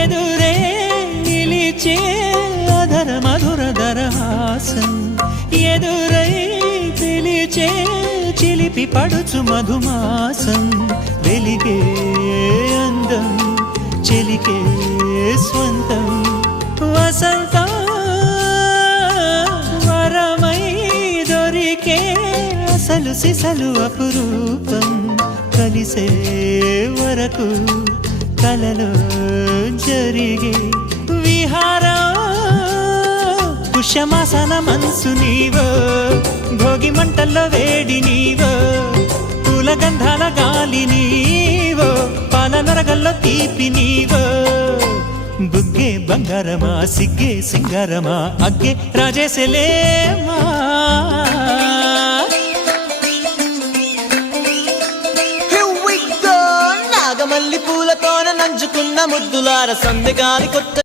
ఎదురే నిలిచే అధర మధుర దరహాసం ఎదురై పిలిచే చిలిపి పడుచు మధుమాసం వెలిగే అందం చెలికే స్వంతం వసంతం వరమై దొరికే అసలు సిసలు అపురూపం కలిసే వరకు కలలో జరిగే విహారం పుష్యమాసన మనసు నీవో భోగి మంటల్లో వేడి నీవో పూల గంధాల గాలి నీవో పాల నరగల్లో తీపి నీవో బుగ్గే బంగారమా సిగ్గే సింగారమా అగ్గే రాజేసెలేమా నాగమల్లి పూలతోన నంచుకున్న ముద్దులార సందెగాలి కొత్త